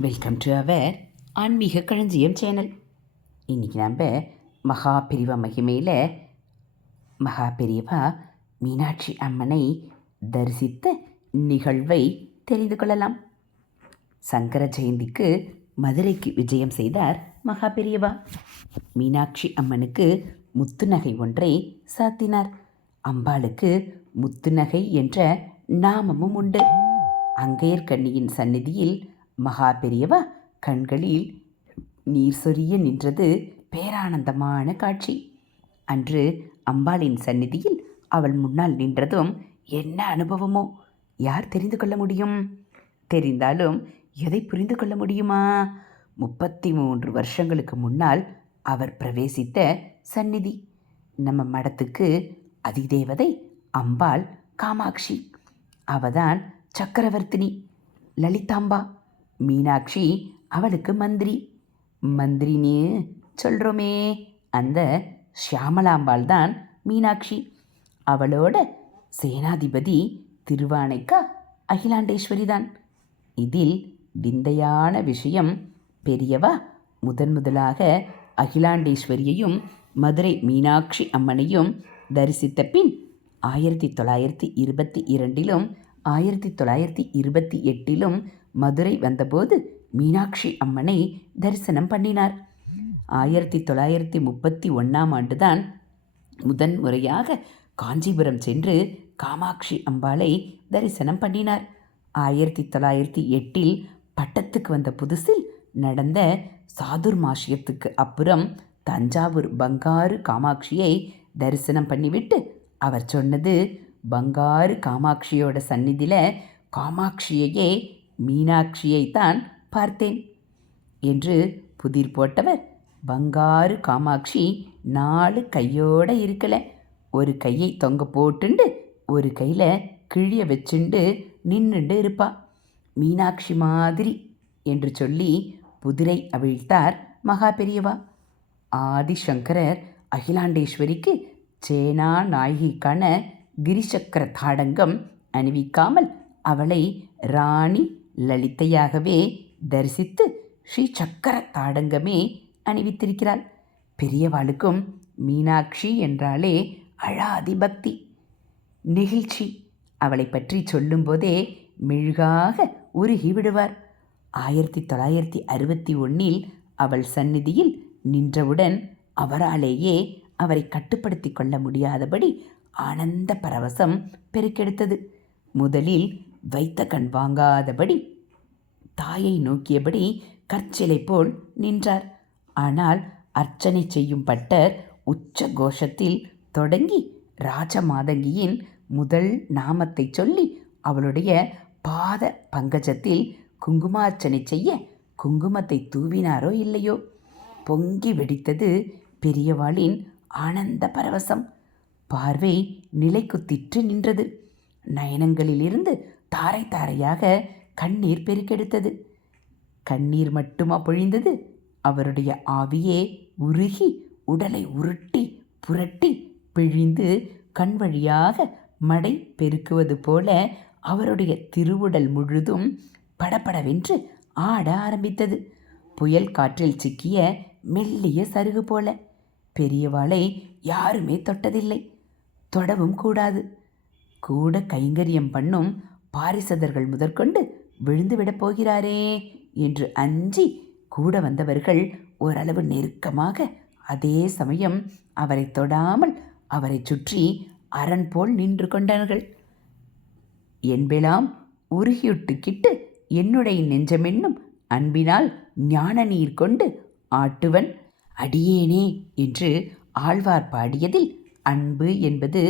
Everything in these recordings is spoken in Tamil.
வெல்கம் டு அவர் ஆன்மீக களஞ்சியம் சேனல். இன்றைக்கி நம்ம மகா பிரிவா மகிமையில் மகா பெரியவா மீனாட்சி அம்மனை தரிசித்த நிகழ்வை தெரிந்து கொள்ளலாம். சங்கர ஜெயந்திக்கு மதுரைக்கு விஜயம் செய்தார் மகா பெரியவா. மீனாட்சி அம்மனுக்கு முத்துநகை ஒன்றை சாத்தினார். அம்பாளுக்கு முத்துநகை என்ற நாமமும் உண்டு. அங்கையர்கண்ணியின் சந்நிதியில் மகா பெரியவா கண்களில் நீர் சொரிய நின்றது பேரானந்தமான காட்சி. அன்று அம்பாளின் சந்நிதியில் அவள் முன்னால் நின்றதும் என்ன அனுபவமோ? யார் தெரிந்து கொள்ள முடியும்? தெரிந்தாலும் எதை புரிந்து கொள்ள முடியுமா? முப்பத்தி மூன்று வருஷங்களுக்கு முன்னால் அவர் பிரவேசித்த சந்நிதி. நம்ம மடத்துக்கு அதிதேவதை அம்பாள் காமாட்சி. அவதான் சக்கரவர்த்தினி லலிதாம்பா. மீனாட்சி அவளுக்கு மந்திரி. மந்திரின்னு சொல்கிறோமே அந்த ஷியாமலாம்பாள் தான் மீனாட்சி. அவளோட சேனாதிபதி திருவானைக்கா அகிலாண்டேஸ்வரி தான் இதில் விந்தையான விஷயம் பெரியவா முதன் முதலாக அகிலாண்டேஸ்வரியையும் மதுரை மீனாட்சி அம்மனையும் தரிசித்த பின் ஆயிரத்தி தொள்ளாயிரத்தி இருபத்தி இரண்டிலும் ஆயிரத்தி தொள்ளாயிரத்தி இருபத்தி எட்டிலும் மதுரை வந்தபோது மீனாட்சி அம்மனை தரிசனம் பண்ணினார். ஆயிரத்தி தொள்ளாயிரத்தி முப்பத்தி ஒன்றாம் ஆண்டுதான் முதன் முறையாக காஞ்சிபுரம் சென்று காமாட்சி அம்பாளை தரிசனம் பண்ணினார். ஆயிரத்தி தொள்ளாயிரத்தி எட்டில் பட்டத்துக்கு வந்த புதுசில் நடந்த சாதுர்மாசியத்துக்கு அப்புறம் தஞ்சாவூர் பங்காரு காமாட்சியை தரிசனம் பண்ணிவிட்டு அவர் சொன்னது பங்காரு காமாட்சியோட சந்நிதியில் காமாட்சியையே மீனாட்சியைத்தான் பார்த்தேன் என்று புதிர் போட்டவர் பங்காரு காமாட்சி நாலு கையோட இருக்கல. ஒரு கையை தொங்க போட்டுண்டு ஒரு கையில் கிழிய வச்சுண்டு நின்றுண்டு இருப்பா. மீனாட்சி மாதிரி என்று சொல்லி புதிரை அவிழ்த்தார் மகா பெரியவா ஆதிசங்கரர் அகிலாண்டேஸ்வரிக்கு சேனா நாயகிக்கான கிரிசக்கர தாடங்கம் அணிவிக்காமல் அவளை ராணி லலிதையாகவே தரிசித்து ஸ்ரீ சக்கர தாடங்கமே அணிவித்திருக்கிறாள். பெரியவாளுக்கும் மீனாட்சி என்றாலே அழாதி பக்தி. நெகிழ்ச்சி. அவளை பற்றி சொல்லும்போதே மெழுகாக உருகி விடுவார். ஆயிரத்தி தொள்ளாயிரத்தி அறுபத்தி ஒன்றில் அவள் சந்நிதியில் நின்றவுடன் அவராலேயே அவரை கட்டுப்படுத்தி கொள்ள முடியாதபடி ஆனந்த பரவசம் பெருக்கெடுத்தது. முதலில் வைத்த கண் வாங்காதபடி தாயை நோக்கியபடி கற்சிலை போல் நின்றார். ஆனால் அர்ச்சனை செய்யும் பட்டர் உச்ச கோஷத்தில் தொடங்கி ராஜமாதங்கியின் முதல் நாமத்தை சொல்லி அவளுடைய பாத பங்கஜத்தில் குங்குமார்ச்சனை செய்ய குங்குமத்தை தூவினாரோ இல்லையோ? பொங்கி வெடித்தது பெரியவாளின் ஆனந்த பரவசம். பார்வை நிலைக்குத்திற்று நின்றது. நயனங்களிலிருந்து தாரை தாரையாக கண்ணீர் பெருக்கெடுத்தது. கண்ணீர் மட்டுமா பொழிந்தது அவருடைய ஆவியே உருகி உடலை உருட்டி புரட்டி பிழிந்து கண் வழியாக மடை பெருக்குவது போல அவருடைய திருவுடல் முழுதும் படபடவென்று ஆட ஆரம்பித்தது. புயல் காற்றில் சிக்கிய மெல்லிய சருகு போல. பெரியவாளை யாருமே தொட்டதில்லை. தொடவும் கூடாது. கூட கைங்கரியம் பண்ணும் பாரிசதர்கள் முதற்கொண்டு விழுந்து விடப் போகிறாரே என்று அஞ்சி கூட வந்தவர்கள் ஓரளவு நெருக்கமாக அதே சமயம் அவரை தொடாமல் அவரை சுற்றி அரண் போல் நின்று கொண்டார்கள். என்பெல்லாம் உருகியுட்டுக்கிட்டு என்னுடைய நெஞ்சமென்னும் அன்பினால் ஞான நீர் கொண்டு ஆட்டுவன் அடியேனே என்று ஆழ்வார் பாடியதில் அன்பு என்பது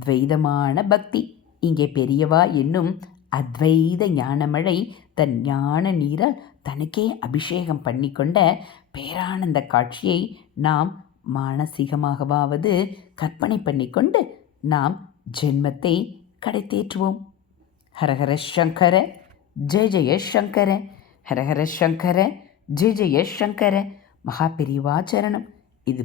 துவைதமான பக்தி. இங்கே பெரியவா என்னும் அத்வைத ஞானமழை தன் ஞான நீரால் தனக்கே அபிஷேகம் பண்ணி கொண்ட பேரானந்த காட்சியை நாம் மானசீகமாகவாவது கற்பனை பண்ணிக்கொண்டு நாம் ஜென்மத்தை கடைத்தேற்றுவோம். ஹரஹர சங்கர ஜெய ஜெய சங்கர ஹரஹர சங்கர ஜெய ஜெய சங்கர மகா பெரிவாச்சரணம் இது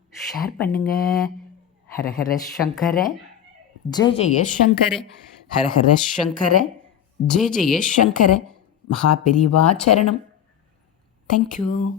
ஷேர் பண்ணுங்க. ஹரஹர சங்கர. ஜெய ஜெய சங்கர. ஹரஹர சங்கர. ஜெய ஜெய சங்கர. மகா பெரிவா சரணம். தேங்க்யூ